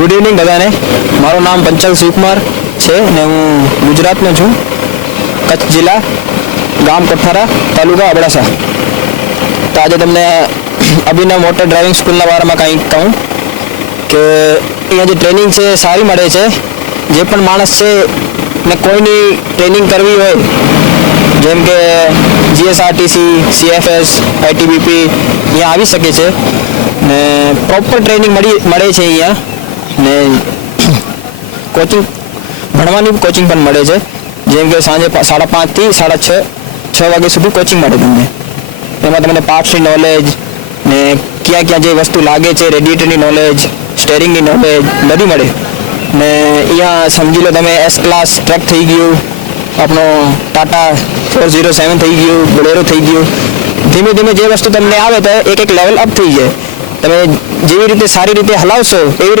Good evening બધાને. મારું નામ પંચાલ શિવકુમાર છે ને હું ગુજરાતનો છું. કચ્છ જિલ્લા, ગામ કોઠારા, તાલુકા અબડાસા. તો આજે તમને અભિનવ મોટર ડ્રાઇવિંગ સ્કૂલના બારામાં કંઈક કહું કે અહીંયા જે ટ્રેનિંગ છે સારી મળે છે. જે પણ માણસ છે ને કોઈની ટ્રેનિંગ કરવી હોય, જેમ કે જીએસઆરટીસી, સીએફએસ, આઈટીબીપી, અહીંયા આવી શકે છે ને પ્રોપર ટ્રેનિંગ મળે છે અહીંયા. ને કોચિંગ, ભણવાની કોચિંગ પણ મળે છે. જેમ કે સાંજે 5:30 થી 6:30 વાગ્યા સુધી કોચિંગ મળે તમને. એમાં તમને પાર્ટ્સની નોલેજ ને ક્યાં ક્યાં જે વસ્તુ લાગે છે, રેડિએટરની નોલેજ, સ્ટેરિંગની નોલેજ બધી મળે. ને અહીંયા સમજી લો તમે એસ ક્લાસ ટ્રક થઈ ગયું, આપણો ટાટા 407 થઈ ગયું, બોલેરો થઈ ગયું. ધીમે ધીમે જે વસ્તુ તમને આવે તો એક લેવલ અપ થઈ જાય. તમે જેવી રીતે સારી રીતે હલાવશો એવી રીતે